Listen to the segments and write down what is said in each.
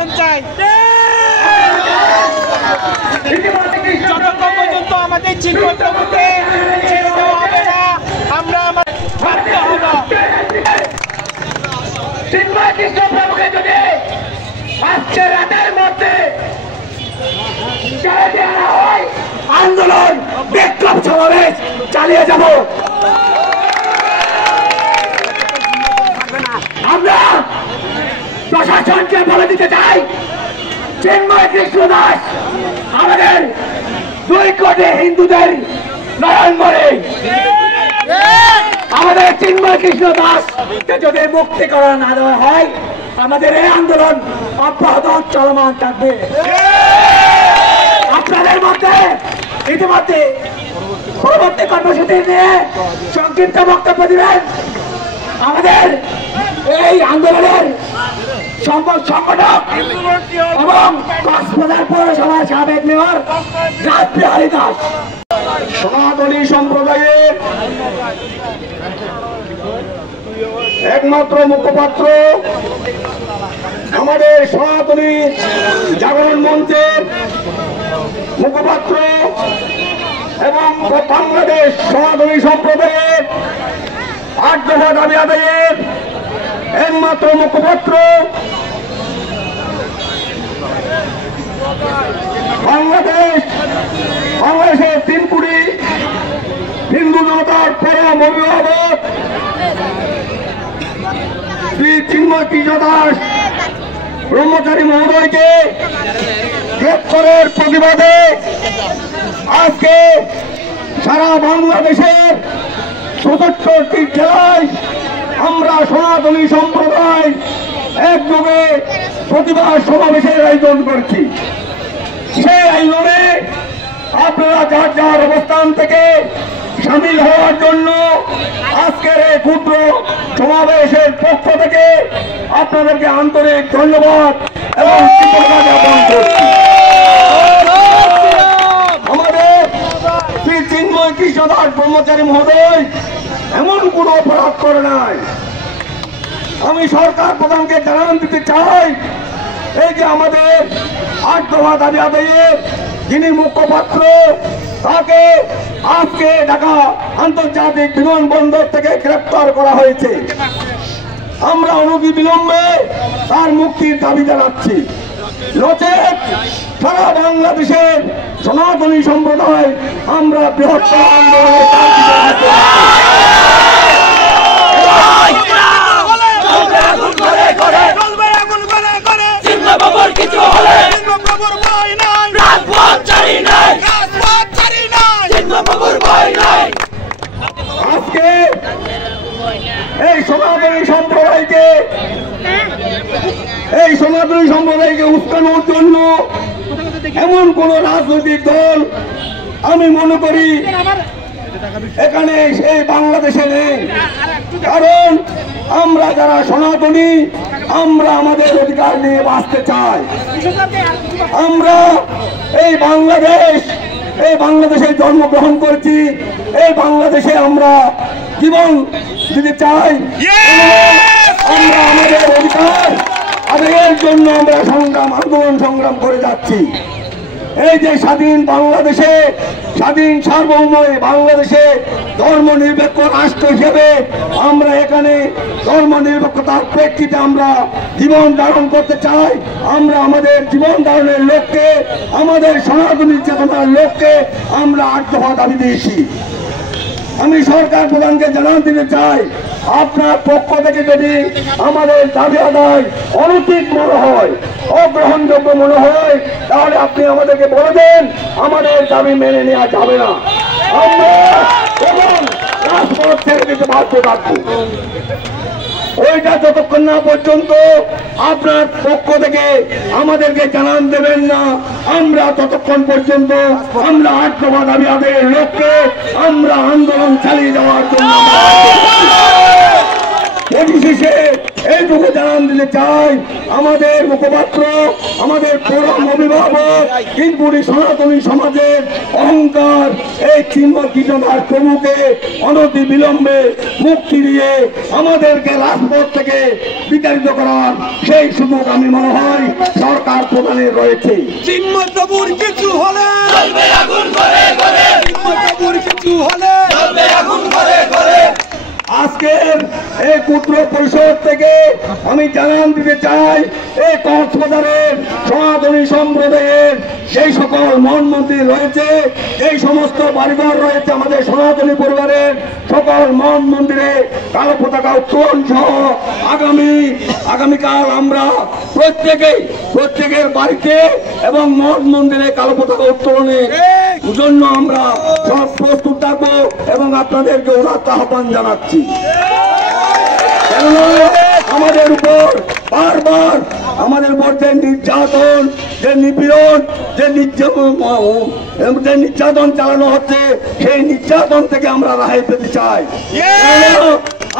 বাস্তবায়ন চাই। যতক্ষণ পর্যন্ত আমাদের চিহ্নগুলোকে ছেড়ে দেওয়া হবে না, আমরা বাধ্য হব। চিন্ময় কৃষ্ণ প্রভুকে যদি আজকে রাতের মধ্যে ছেড়ে দেওয়া হয়, আন্দোলন বিক্ষোভ সমাবেশ চালিয়ে যাব। আমরা প্রশাসনকে বলে দিতে চাই, চিন্ময় কৃষ্ণ দাস আমাদের 2 কোটি হিন্দুদের নয়ন মরে। আমাদের চিন্ময় কৃষ্ণ দাসকে যদি মুক্তি করা না দেওয়া হয়, আমাদের এই আন্দোলন অব্যাহত চলমান থাকবে। আপনাদের মধ্যে ইতিমধ্যে পরবর্তী কর্মসূচি নিয়ে সংক্ষিপ্ত বক্তব্য দিবেন আমাদের এই আন্দোলনের সংগঠক এবং কক্সবাজার পৌরসভার সাবেক মেয়র রাজবিহারী দাস। সনাতনী সম্প্রদায়ের একমাত্র মুখপাত্র, আমাদের সনাতনী জাগরণ মঞ্চের মুখপাত্র এবং বাংলাদেশ সনাতনী সম্প্রদায়ের 8 দফা দাবি আদায়ের একমাত্র মুখপাত্র, বাংলাদেশের 3 কোটি হিন্দু জনতার পরম অভিভাবক শ্রী চিন্ময় কৃষ্ণ দাস ব্রহ্মচারী মহোদয়কে গ্রেপ্তারের প্রতিবাদে আজকে সারা বাংলাদেশের ৭৭টি জেলায় আমরা সনাতনী সম্প্রদায় একযোগে প্রতিবাদ সমাবেশের আয়োজন করছি। সেই আয়োজনে আপনারা যার যার অবস্থান থেকে সামিল হওয়ার জন্য আজকের এই ক্ষুদ্র সমাবেশের পক্ষ থেকে আপনাদেরকে আন্তরিক ধন্যবাদ এবং কৃতজ্ঞতা জ্ঞাপন করছি। আমাদের শ্রী চিন্ময় কৃষ্ণ দাস ব্রহ্মচারী মহোদয় এমন কোন অপরাধ করে নাই। আমি সরকার প্রধানকে জানান দিতে চাই, এই যে আমাদের 8 দফা দাবি আদায়ের যিনি মুখপাত্র, তাকে আজকে ঢাকা আন্তর্জাতিক বিমানবন্দর থেকে গ্রেপ্তার করা হয়েছে। আমরা অনতিবিলম্বে তার মুক্তির দাবি জানাচ্ছি। নচেত সারা বাংলাদেশের সনাতনী সম্প্রদায় আমরা বৃহত্তর আন্দোলনে আজকে এই সনাতনী সম্প্রদায়কে উস্কানোর জন্য এমন কোন রাজনৈতিক দল আমি মনে করি এখানে সেই বাংলাদেশে নেই। কারণ আমরা যারা সনাতনী, আমরা আমাদের অধিকার নিয়ে বাঁচতে চাই। আমরা এই বাংলাদেশে জন্মগ্রহণ করেছি, এই বাংলাদেশে আমরা জীবন দিতে চাই। আমরা আমাদের অধিকার আদায়ের জন্য আমরা আন্দোলন সংগ্রাম করে যাচ্ছি। এই যে স্বাধীন বাংলাদেশে, স্বাধীন সার্বভৌম বাংলাদেশে ধর্ম নিরপেক্ষ রাষ্ট্র হিসেবে আমরা এখানে ধর্ম নিরপেক্ষতার প্রেক্ষিতে আমরা জীবন ধারণ করতে চাই। আমরা আমাদের জীবন ধারণের লক্ষ্যে, আমাদের সনাতনী চেতনার লক্ষ্যে আমরা 8 দফা দাবি দিয়েছি। আমি সরকার প্রধানকে জানান দিতে চাই, আপনার পক্ষ থেকে যদি আমাদের দাবি আদায় অনুচিত মনে হয়, অগ্রহণযোগ্য মনে হয়, তাহলে আপনি আমাদেরকে বলে দেন, আমাদের দাবি মেনে নেওয়া যাবে না। আমরা এবং রাজপথ ছেড়ে দিতে বাধ্য থাকবো। ওইটা যতক্ষণ না পর্যন্ত আপনার পক্ষ থেকে আমাদেরকে জানান দেবেন না, আমরা ততক্ষণ পর্যন্ত আমরা 8 দফা দাবি আদায়ের লক্ষ্যে আমরা আন্দোলন চালিয়ে যাওয়ার জন্য পরিশেষে এইটুকু জানান দিতে চাই, আমাদের মুখপাত্র, আমাদের পরম অভিভাবক কিংপুরি সনাতনী সমাজের অহংকার এই চিন্ময় কৃষ্ণ দাস প্রভুকে অনতি বিলম্বে মুক্তি দিয়ে আমাদেরকে রাজপথ থেকে বিতাড়িত করার সেই সুযোগ আমি মনে হয় সরকার প্রদানের রয়েছে। চিন্ময় প্রভুর কিছু হলে চিন্ময় প্রভুর কিছু হলে আজকের এই পুত্র পরিষদ থেকে আমি জানান দিতে চাই, এই কক্সবাজারের সনাতনী সম্প্রদায়ের সেই সকল মঠ মন্দির রয়েছে, এই সমস্ত বাড়িঘর রয়েছে, আমাদের সনাতনী পরিবারের সকল মঠ মন্দিরে কালো পতাকা উত্তোলন সহ আগামীকাল আমরা প্রত্যেকের বাড়িতে এবং মঠ মন্দিরে কালো পতাকা উত্তোলনের জন্য আমরা সব প্রস্তুত থাকবো এবং আপনাদেরকে উদাত্ত আহ্বান জানাচ্ছি। আমাদের উপর বারবার আমাদের উপর যে নির্যাতন, যে নিপীড়ন, যে নির্যাতন চালানো হচ্ছে, সেই নির্যাতন থেকে আমরা রেহাই পেতে চাই।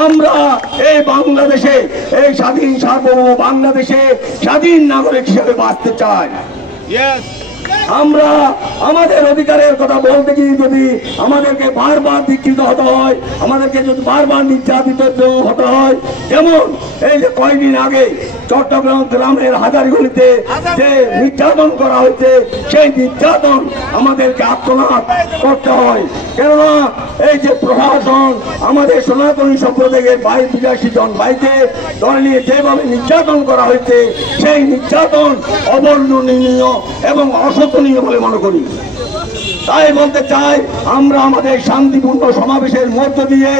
আমরা এই বাংলাদেশে, এই স্বাধীন সার্বভৌম বাংলাদেশে স্বাধীন নাগরিক হিসেবে বাঁচতে চাই। আমরা আমাদের অধিকারের কথা বলতে গিয়ে যদি আমাদেরকে বারবার ধিক্কৃত হতে হয়, আমাদেরকে যদি বারবার নির্যাতিত হতে হয়, যেমন এই যে কয়েকদিন আগে চট্টগ্রাম গ্রামের হাজারীগলিতে যে নির্যাতন করা হয়েছে, সেই নির্যাতন আমাদেরকে আত্মনাদ করতে হয়। কেননা এই যে প্রশাসন আমাদের সনাতনী সম্প্রদায়ের 82 জন ভাইকে ধরে নিয়ে যেভাবে নির্যাতন করা হয়েছে, সেই নির্যাতন অবর্ণনীয় এবং অশোচনীয় বলে মনে করি। তাই বলতে চাই, আমরা আমাদের শান্তিপূর্ণ সমাবেশের মধ্য দিয়ে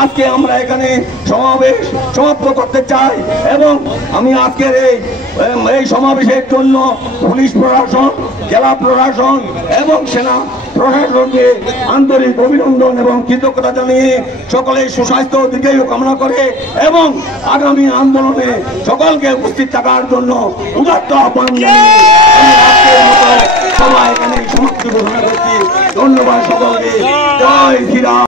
আজকে আমরা এখানে সমাবেশ সমাপ্ত করতে চাই এবং আমি আজকের এই সমাবেশের জন্য পুলিশ প্রশাসন, জেলা প্রশাসন এবং সেনা প্রশাসনকে আন্তরিক অভিনন্দন এবং কৃতজ্ঞতা জানিয়ে সকলের সুস্বাস্থ্য দীর্ঘায়ু কামনা করে এবং আগামী আন্দোলনে সকলকে উপস্থিত থাকার জন্য উদাত্ত আহ্বান জানিয়ে সবাই এখানে সমাপ্তি ঘোষণা করছি। ধন্যবাদ সকলকে। জয় শ্রীরাম।